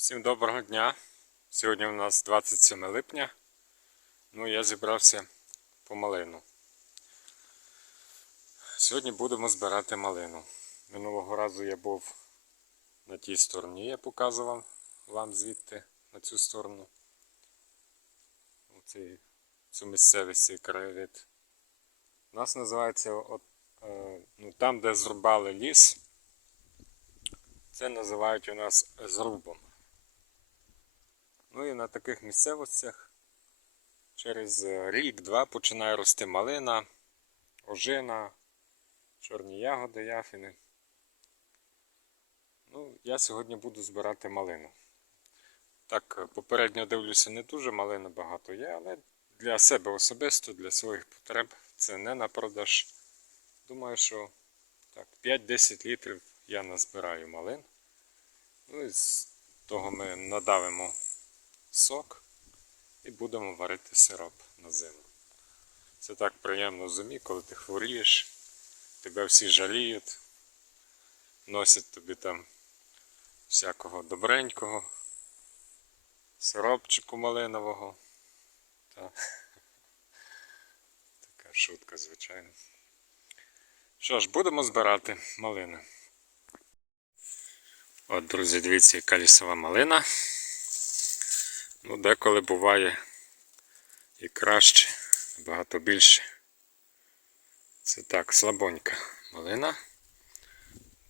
Всім доброго дня. Сьогодні у нас 27 липня. Ну, я зібрався по малину. Сьогодні будемо збирати малину. Минулого разу я був на тій стороні, я показував вам звідти на цю сторону. Оцей, цю місцевість, цей краєвид. У нас називається от, е, ну, там, де зрубали ліс. Це називають у нас зрубом. Ну і на таких місцевостях через рік-два починає рости малина, ожина, чорні ягоди, яфіни. Ну, я сьогодні буду збирати малину. Так, попередньо дивлюся, не дуже малини багато є, але для себе особисто, для своїх потреб це не на продаж. Думаю, що так, 5-10 літрів я назбираю малин. Ну і з того ми надавимо сок і будемо варити сироп на зиму. Це так приємно в зимі, коли ти хворієш, тебе всі жаліють, носять тобі там всякого добренького, сиропчику малинового. Та. Така шутка, звичайно. Що ж, будемо збирати малини. От, друзі, дивіться, яка лісова малина. Ну, деколи буває і краще, набагато більше. Це так, слабонька малина.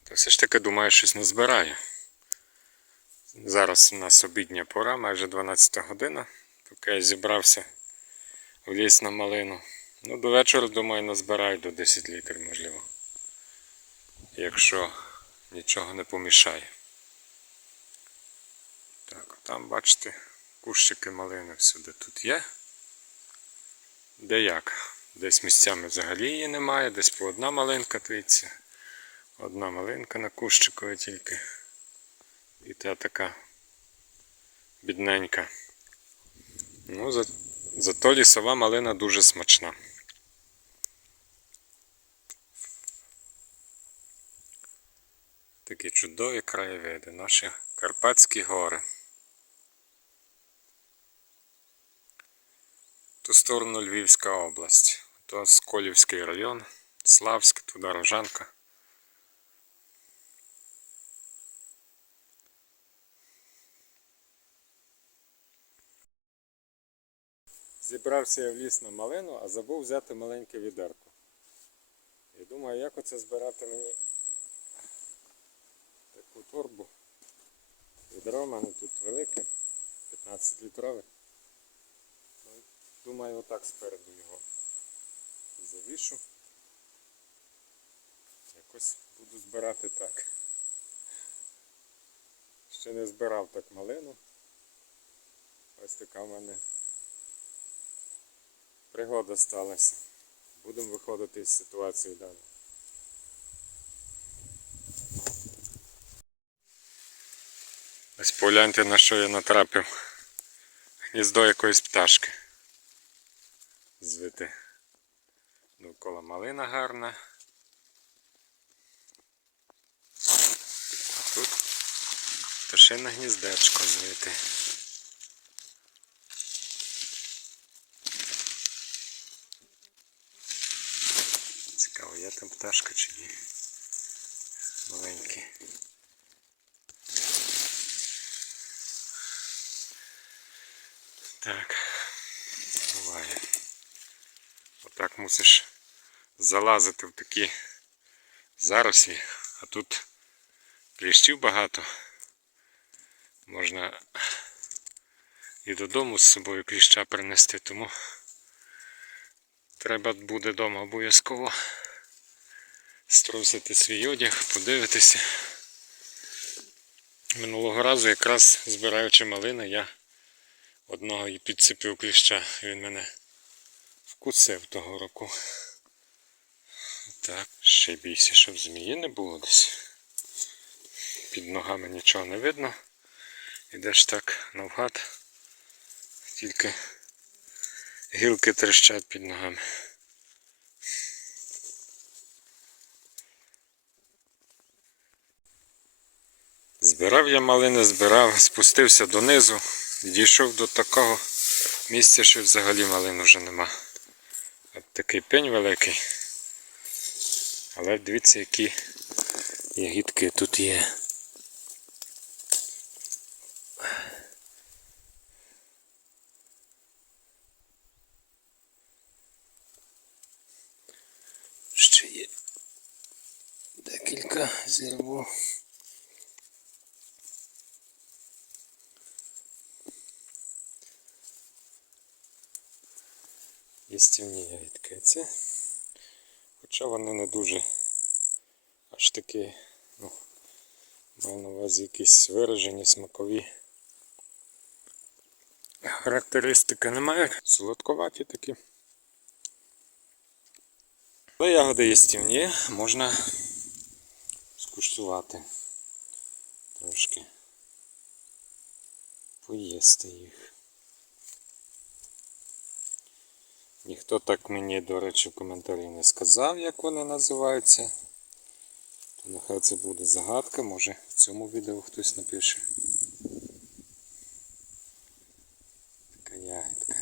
Та все ж таки думаю, щось не збираю. Зараз у нас обідня пора, майже 12 година, поки я зібрався в ліс на малину. Ну, до вечора, думаю, назбираю до 10 літрів, можливо. Якщо нічого не помішає. Так, там бачите, кущики малини всюди тут є. Де як? Десь місцями взагалі її немає, десь по одна малинка дивіться. Одна малинка на кущикові тільки. І та така бідненька. Ну, за... зато лісова малина дуже смачна. Такі чудові краєвиди, наші Карпатські гори. Ту сторону Львівська область. То Сколівський район, Славськ, туди Рожанка. Зібрався я в ліс на малину, а забув взяти маленьке відерко. І думаю, як оце збирати мені таку торбу. Відро в мене тут велике, 15 літрове. Думаю, отак спереду його завішу. Якось буду збирати так. Ще не збирав так малину. Ось така в мене пригода сталася. Будемо виходити з ситуації далі. Ось погляньте на що я натрапив. Гніздо якоїсь пташки. Звити довкола малина гарна. А тут пташине гніздечко звити. Цікаво, є там пташка чи ні? Маленький. Так, буває. Отак мусиш залазити в такі зарослі, а тут кліщів багато. Можна і додому з собою кліща принести, тому треба буде вдома обов'язково струсити свій одяг, подивитися. Минулого разу якраз збираючи малини, я одного і підцепив кліща, він мене вкусив того року. Так, ще бійся, щоб змії не було десь. Під ногами нічого не видно. Ідеш так навгад. Тільки гілки трещать під ногами. Збирав я малини, збирав, спустився донизу, дійшов до такого місця, що взагалі малин вже нема. Такий пень великий. Але дивіться, які ягідки тут є. Ще є декілька зірву. Їстівні ягідки. Хоча вони не дуже аж такі, ну, маю на увазі якісь виражені смакові. Характеристики немає. Солодковаті такі. Але ягоди їстівні, можна скуштувати трошки. Поїсти їх. Ніхто так мені, до речі, в коментарі не сказав, як вони називаються. То нехай це буде загадка, може в цьому відео хтось напише. Така ягідка.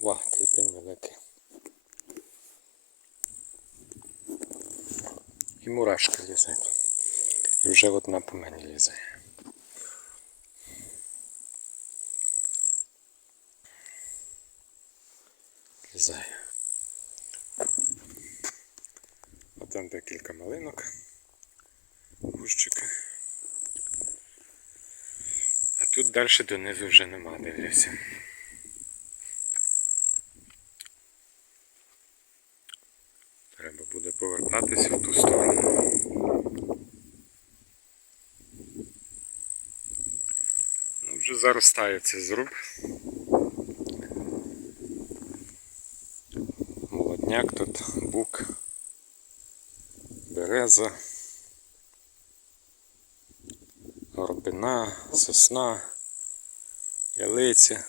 Ва, який пень великий. І мурашки лізуть. І вже одна по мені лізе. Лізає. А там декілька малинок. Кущики. А тут далі донизу вже нема, дивлюся. Треба буде повертатися в ту сторону. Ну, вже заростає цей зруб. Молодняк тут, бук, береза, горбина, сосна, ялиця.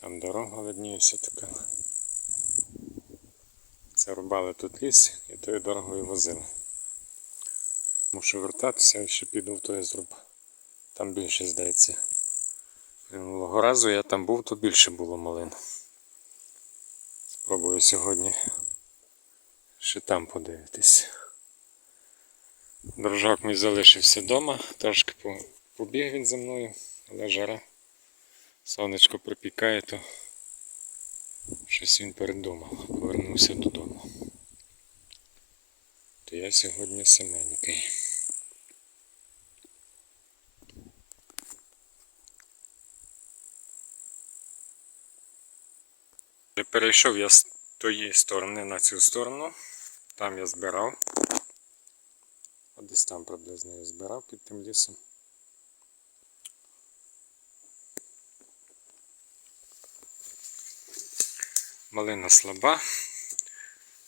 Там дорога видніється така. Це рубали тут ліс і тою дорогою возили. Мушу вертатися і ще піду в той зруб. Там більше здається. Минулого разу я там був, то більше було малин. Спробую сьогодні ще там подивитись. Дружок мій залишився вдома, трошки побіг він за мною, але жара. Сонечко припікає, то щось він передумав, повернувся додому. То я сьогодні саменький. Перейшов я з тої сторони на цю сторону. Там я збирав. А десь там приблизно я збирав під тим лісом. Малина слаба.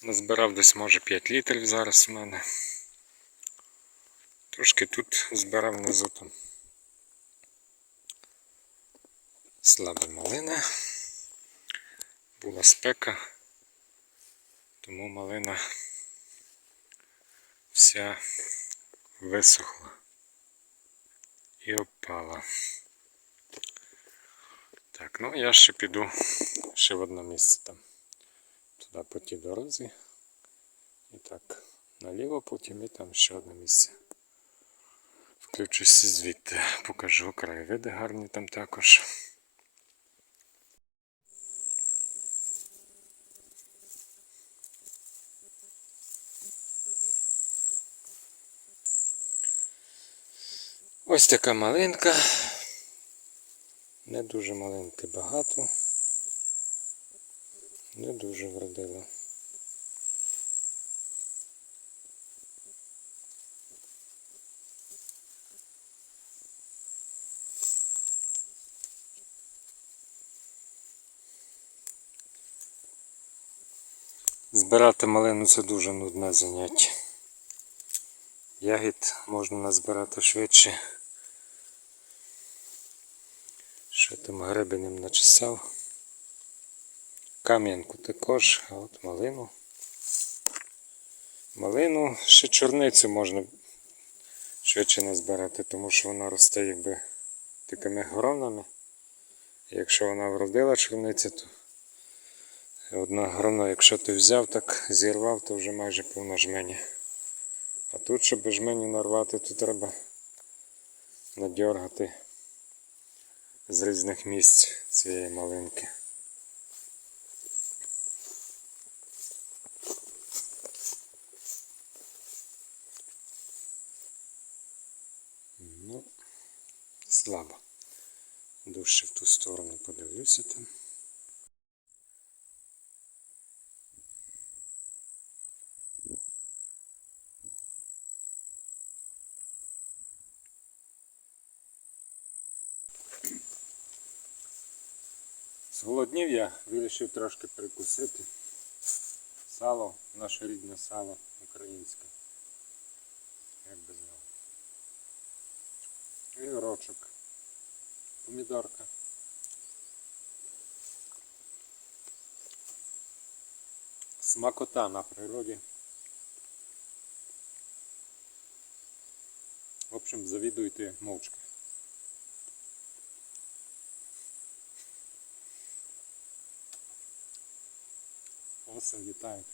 Назбирав десь може 5 літрів зараз в мене. Трошки тут збирав внизу там. Слаба малина. Була спека, тому малина вся висохла і опала. Так, ну я ще піду ще в одне місце там. Туди по тій дорозі. І так, наліво потім і там ще одне місце. Включуся звідти, покажу краєвиди гарні там також. Ось така малинка. Не дуже маленьке багато. Не дуже вродила. Збирати малину це дуже нудне заняття. Ягід можна назбирати швидше. Що Тим гребенем начесав. Кам'янку також, а от малину. Малину ще чорницю можна швидше назбирати, тому що вона росте якби такими гронами. Якщо вона вродила чорниця, то одна грона, якщо ти взяв, так зірвав, то вже майже повна жменя. А тут, щоб жменю нарвати, то треба надьоргати з різних місць цієї малинки. Ну, слабо. Дужче в ту сторону подивлюся там. Зголоднів я, вирішив трошки прикусити. Сало, наше рідне сало українське. Як без нього. І горочок. Помідорка. Смакота на природі. В общем, завідуйте мовчки. Оса вітають.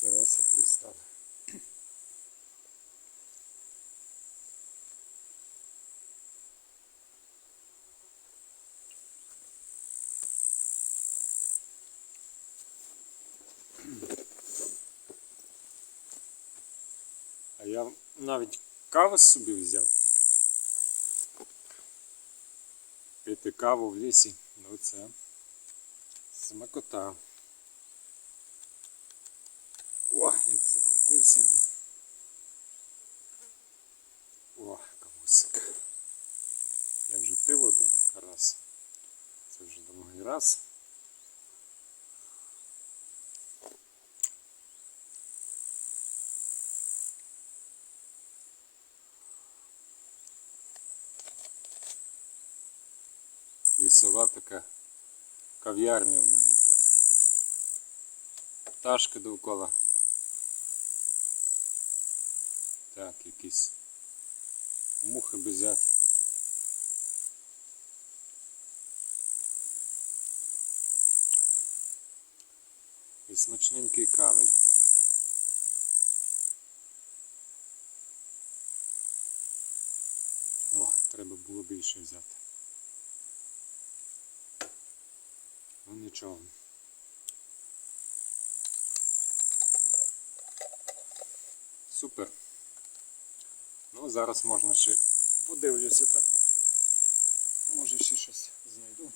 Це оса пристала. А я навіть каву собі взяв. Пити каву в лісі. Ну це смакота. О, як закрутився. О, камусик. Я вже пив один раз. Це вже другий раз. Лісова така кав'ярня в мене тут. Пташки довкола. Так, якісь мухи безять. І смачненький кавель. О, треба було більше взяти. Нічого. Супер. Ну, зараз можна ще подивлюся так. Може ще щось знайду.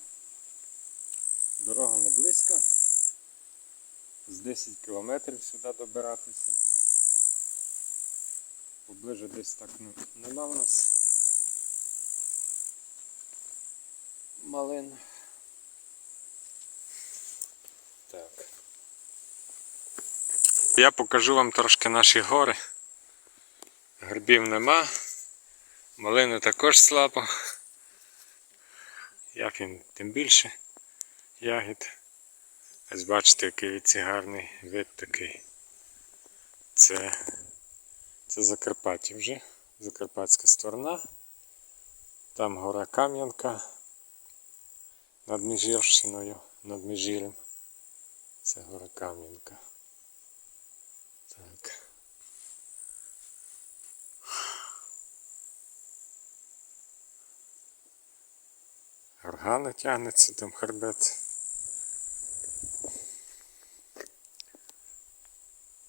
Дорога не близька. З 10 кілометрів сюди добиратися. Поближе десь так ну, нема в нас. Малин. Я покажу вам трошки наші гори. Грибів нема. Малини також слабо. Як він тим більше ягід. Ось бачите, який ці гарний вид такий. Це, це Закарпаття вже, Закарпатська сторона. Там гора Кам'янка над Міжгірщиною, над Міжгір'ям. Це гора Кам'янка. Так. Органа тягнеться там хребет.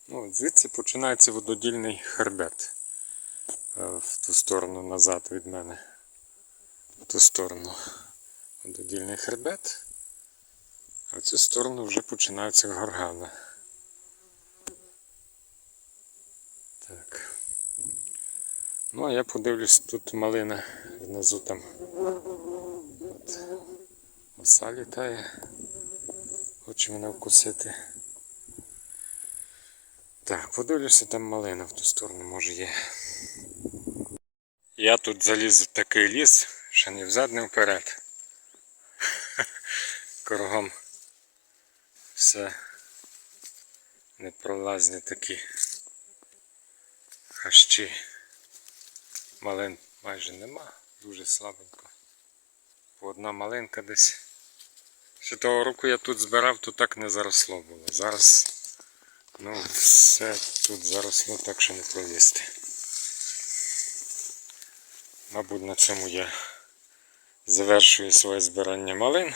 Ну, звідси починається вододільний хребет. Е, В ту сторону назад від мене. В ту сторону вододільний хребет. А в цю сторону вже починаються горгани. Так. Ну, а я подивлюсь, тут малина внизу там. От. Оса літає. Хоче мене вкусити. Так, подивлюся, там малина в ту сторону, може є. Я тут заліз в такий ліс, що ні взад, ні вперед. Кругом все непролазні такі хащі. Малин майже нема, дуже слабенько. Одна малинка десь. Ще того року я тут збирав, то так не заросло було. Зараз ну, все тут заросло так, що не пролізти. Мабуть, на цьому я завершую своє збирання малин.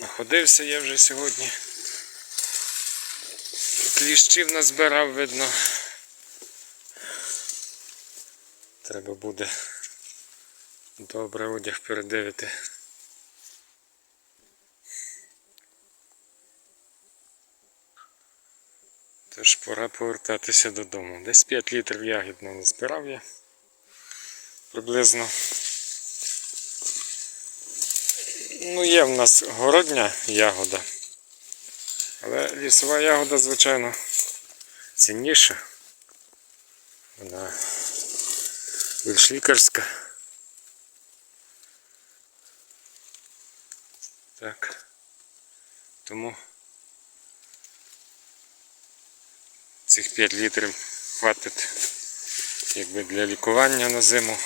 Находився я вже сьогодні. Кліщів назбирав, видно. Треба буде добре одяг передивити. Тож пора повертатися додому. Десь 5 літрів ягід не збирав я приблизно. Ну, є в нас городня ягода. Але лісова ягода, звичайно, цінніша. Вона більш лікарська. Так. Тому цих 5 літрів хватить якби для лікування на зиму.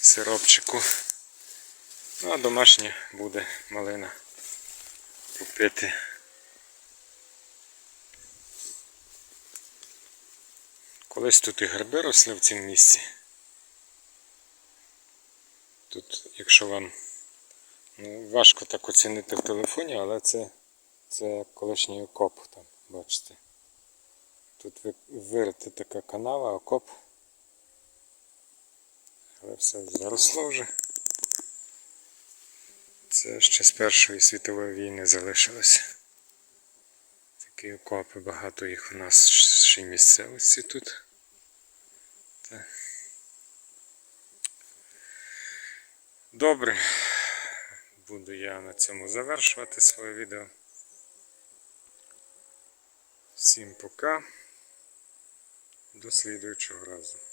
Сиропчику. Ну а домашнє буде малина купити. Колись тут і гриби росли в цьому місці. Тут, якщо вам ну, важко так оцінити в телефоні, але це, це колишній окоп там, бачите. Тут ви- вирита така канава, окоп. Але все заросло вже. Це ще з Першої світової війни залишилося. Такі окопи, багато їх у нас ще й місцевості тут. Так. Добре. Буду я на цьому завершувати своє відео. Всім пока. До слідуючого разу.